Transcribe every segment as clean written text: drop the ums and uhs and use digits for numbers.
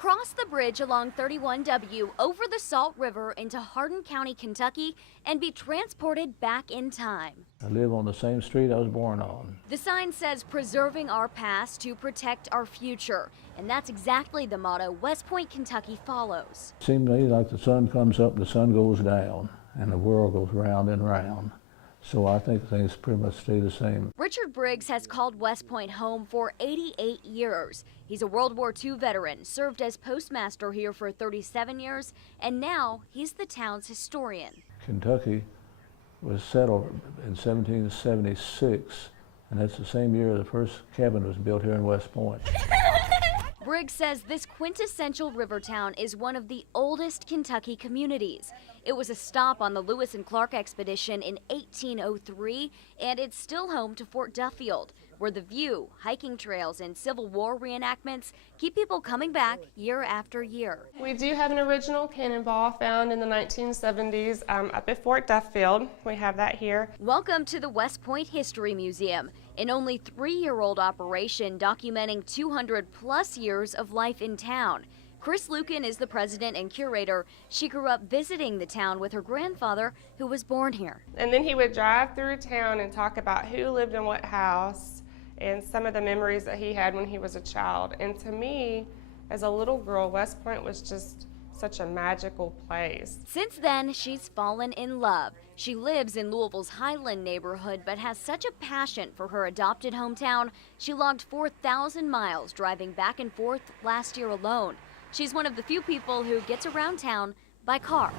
Cross the bridge along 31W over the Salt River into Hardin County, Kentucky, and be transported back in time. I live on the same street I was born on. The sign says preserving our past to protect our future, and that's exactly the motto Westpoint, Kentucky follows. It seems to me like the sun comes up and the sun goes down, and the world goes round and round. So I think things pretty much stay the same. Richard Briggs has called Westpoint home for 88 years. He's a World War II veteran, served as postmaster here for 37 years, and now he's the town's historian. Kentucky was settled in 1776, and that's the same year the first cabin was built here in Westpoint. Briggs says this quintessential river town is one of the oldest Kentucky communities. It was a stop on the Lewis and Clark expedition in 1803, and it's still home to Fort Duffield, where the view, hiking trails, and Civil War reenactments keep people coming back year after year. We do have an original cannonball found in the 1970s up at Fort Duffield. We have that here. Welcome to the Westpoint History Museum, an only 3-year-old operation documenting 200+ years of life in town. Chris Lucan is the president and curator. She grew up visiting the town with her grandfather, who was born here. And then he would drive through town and talk about who lived in what house and some of the memories that he had when he was a child. And to me, as a little girl, Westpoint was just such a magical place. Since then, she's fallen in love. She lives in Louisville's Highland neighborhood, but has such a passion for her adopted hometown, she logged 4,000 miles driving back and forth last year alone. She's one of the few people who gets around town by car.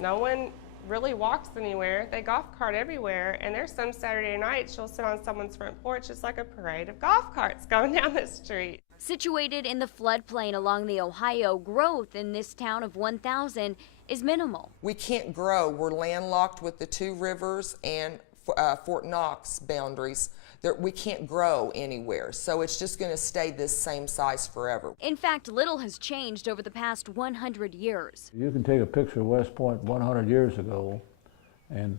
No one really walks anywhere. They golf cart everywhere, and there's some Saturday nights she'll sit on someone's front porch. It's like a parade of golf carts going down the street. Situated in the floodplain along the Ohio, growth in this town of 1,000 is minimal. We can't grow. We're landlocked with the two rivers and Fort Knox boundaries. We can't grow anywhere, so it's just going to stay this same size forever. In fact, little has changed over the past 100 years. You can take a picture of Westpoint 100 years ago, and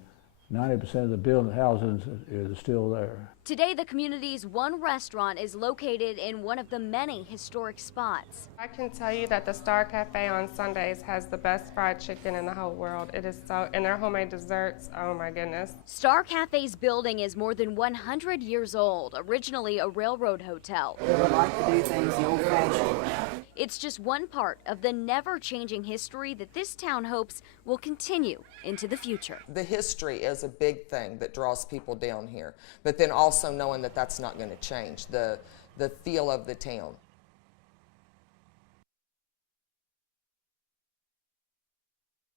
90% of the building houses is still there. Today, the community's one restaurant is located in one of the many historic spots. I can tell you that the Star Cafe on Sundays has the best fried chicken in the whole world. It is so, and their homemade desserts, oh my goodness. Star Cafe's building is more than 100 years old, originally a railroad hotel. We would like to do things the old-fashioned. It's just one part of the never-changing history that this town hopes will continue into the future. The history is a big thing that draws people down here, but then also knowing that that's not going to change the feel of the town.